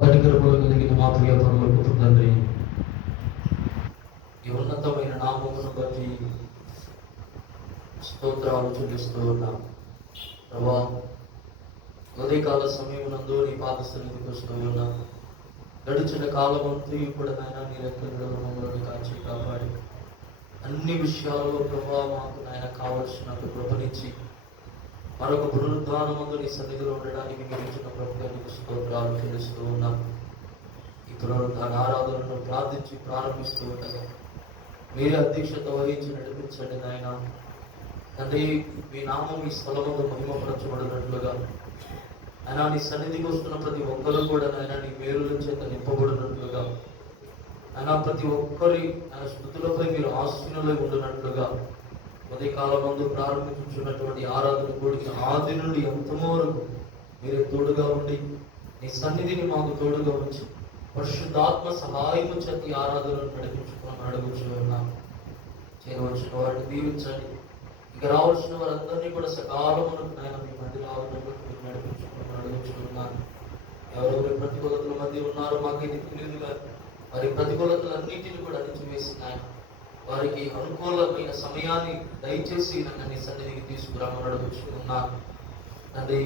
కనికరములు కలిగిన మా ప్రియ పరలోకపు తండ్రి, ఈ ఉన్నతమైన నామమును బట్టి స్తోత్రాలు చెల్లిస్తూ ఉన్నాం. ప్రభా, ఉదయకాల సమయమునందు నీ పాద సన్నిధికి వస్తూ ఉన్నాం. గడిచిన కాలమంతా ఇప్పుడు నాయన నీ రెక్కలలో మమ్మల్ని కాచి కాపాడి అన్ని విషయాల్లో ప్రభా మాకు నాయన కావలసిన కృపనిచ్చి మరొక పునరుద్ధానమందు నీ సన్నిధిలో ఉండడానికి మీరు ఇచ్చిన ప్రభుత్వానికి స్తోత్రాలు చెల్లిస్తూ ఉన్నాం. ఈ పునరుద్ధాన ఆరాధనను ప్రార్థించి ప్రారంభిస్తూ ఉండగా మీరే అధ్యక్షత వహించి నడిపించండి నాయన. తండ్రి, మీ నామం ఈ స్థలములో మహిమపరచబడినట్లుగా ఆయన నీ సన్నిధికి వస్తున్న ప్రతి ఒక్కరు కూడా నాయన నీ మేలుల చేత నింపబడినట్లుగా ఆయన ప్రతి ఒక్కరి ఆయన స్థుతులపై మీరు ఆశీనులై ఉండినట్లుగా ఉదయకాలం ముందు ప్రారంభించున్నటువంటి ఆరాధన కూడికి ఆది నుండి అంతము వరకు మీరే తోడుగా ఉండి నీ సన్నిధిని మాకు తోడుగా ఉంచి పరిశుద్ధాత్మ సహాయము చేత ఈ ఆరాధనను నడిపించుకుని అడుగుచూ ఉన్నాం. చేరవలసిన వారిని దీవించండి. ఇక రావాల్సిన వారందరినీ కూడా సకాలమును నాయన మీ మందిర ఆవరణలో మీరు నడిపించుకుని అడుగుచూ ఉన్నాను. ఎవరెవరి ప్రతికూలతల మధ్య ఉన్నారో మాకేది తెలియదు కానీ వారి ప్రతికూలతలన్నింటినీ కూడా అణిచివేసి నాయన వారికి అనుకూలమైన సమయాన్ని దయచేసి నన్ను నీ సన్నిధికి తీసుకురామని అడుగుచున్నాను. తండ్రి,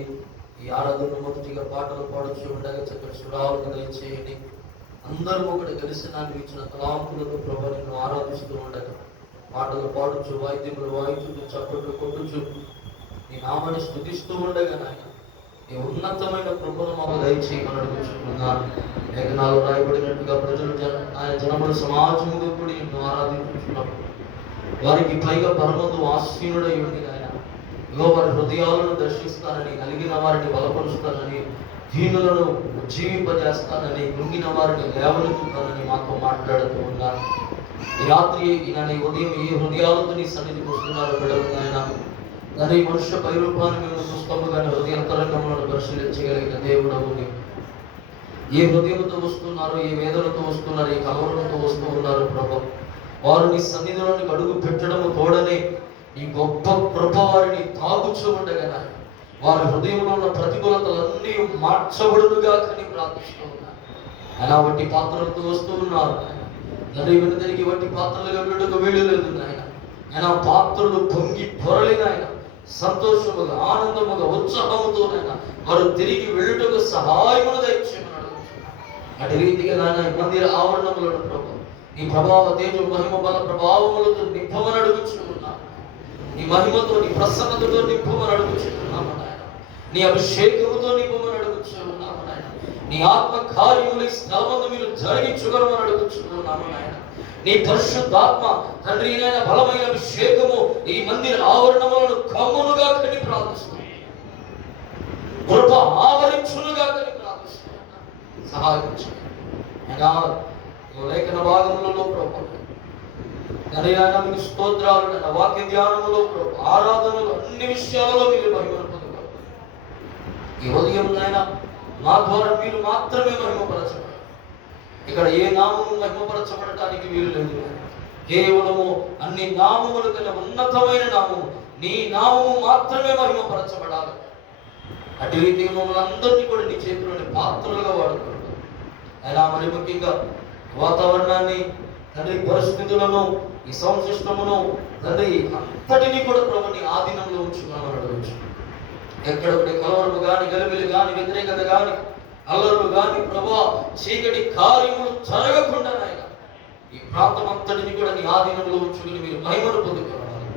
ఈ ఆరాధన మొదటిగా పాటలు పాడుచు ఉండగా చక్కటి సురాలను దయచేయండి. అందరూ ఒకటి కలిసి నాకు ఇచ్చిన తలాంతులతో ప్రభు నిన్ను ఆరాధిస్తూ ఉండగా పాటలు పాడుచు, వాయిద్యములు వాయించు, చప్పట్లు కొట్టుచు నీ నామాన్ని స్తుతిస్తూ ఉండగా నాయన ఈ ఉన్నతమైన కృపను మాకు దయచేయమని అడుగుచున్నాను. లేఖనాలు రాయబడినట్టుగా ప్రజలు జనములు సమాజముగా కూడి నిన్ను ఆరాధించుచున్నప్పుడు వారికి పైగా పరమందు ఆసీనుడై ఉండి ఆయన ఇగో వారి హృదయాలను దర్శిస్తానని, కలిగిన వారిని బలపరుస్తానని, దీనులను జీవింపజేస్తానని, కృంగిన వారిని లేవనెత్తుతానని మాతో మాట్లాడుతూ ఉన్నారు. ఈ రాత్రి ఈ ఉదయం ఏ హృదయాలతో నీ సన్నిధికి వస్తున్నారో బిడ్డలు ఆయన దాని మనుష్య పైరూపాన్ని మేము చూస్తాము కానీ హృదయ తరంగములను పరిశీలించగలిగిన దేవుడవు నీవు. ఏ హృదయంతో వస్తున్నారు, ఏ వేదనతో వస్తున్నారు, ఏ కలవరంతో వస్తూ ఉన్నారు ప్రభు, వారు నీ సన్నిధిలోనికి అడుగు పెట్టడము తోడనే ఈ గొప్ప కృప వారిని తాగుచూ ఉండగా వారి హృదయంలో ఉన్న ప్రతికూలతలన్నీ మార్చబడునుగా కానీ ప్రార్థిస్తూ ఉన్నారు. ఆయన వట్టి పాత్రలతో వస్తూ ఉన్నారు. దాని వెనుదరికి వట్టి పాత్రలుగా వెళ్ళుటకు వీలు లేదు నాయన. ఆయన పాత్రలు పొంగి పొరలిన ఆయన సంతోషముగా, ఆనందముగా, ఉత్సాహముతోనైనా వారు తిరిగి వెళ్ళుటకు సహాయమును దయచేయమని అటు రీతిగా నాయన మందిర ఆవరణములను ప్రభు నీ ప్రభావ తేజ మహిమ బల ప్రభావములతో నింపమని అడుగుచున్నాను. నీ మహిమతో, నీ ప్రసన్నతతో నింపమని అడుగుచున్నాము నాయన. నీ అభిషేకముతో నింపమని అడుగుచున్నాము నాయన. నీ ఆత్మ కార్యములు ఈ స్థలమందు మీరు జరిగించుకోమని అడుగుచున్నాము నాయన. నీ పరిశుద్ధాత్మ తండ్రి అయిన బలమైన అభిషేకము ఈ మందిర ఆవరణములను కమ్మునుగా కని ప్రార్థిస్తున్నాను. కృప ఆవరించునుగా కని ప్రార్థిస్తున్నాను. సహాయం చేయండి. లేఖన భాగములలో ప్రభు మీకు స్తోత్రాలు, నా వాక్య ధ్యానములో ప్రభు ఆరాధనలు అన్ని విషయాలలో మీరు మహిమను పొందుతారు. ఈ ఉదయం నాయన మా ద్వారా మీరు మాత్రమే మహిమపరచబడాలి. ఇక్కడ ఏ నామము మహిమపరచబడటానికి వీలు లేదు. కేవలము అన్ని నామముల కన్నా ఉన్నతమైన నామము నీ నామము మాత్రమే మహిమపరచబడాలి. అటు రీతిగా మమ్మల్ని అందరినీ కూడా నీ చేతిలోని పాత్రలుగా వాడుకుంటాం. అయినా మరి ముఖ్యంగా వాతావరణాన్ని తండ్రి, పరిస్థితులను, ఈ సంశిష్టమును తండ్రి అంతటినీ కూడా ప్రభు నీ ఆధీనంలో ఉంచుకున్నామని అడగచ్చు. ఎక్కడొకటి కలవరము కానీ, గలిబిలి కానీ, వ్యతిరేకత కానీ, అల్లరులు కానీ ప్రభు చీకటి కార్యములు జరగకుండా నాయన ఈ ప్రాంతం అంతటిని కూడా నీ ఆధీనంలో ఉంచుకుని మీరు మహిమను పొందుకోవాలి.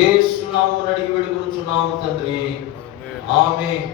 యేసు నామమున అడిగి వేడుకొనుచున్నాము తండ్రి. ఆమేన్.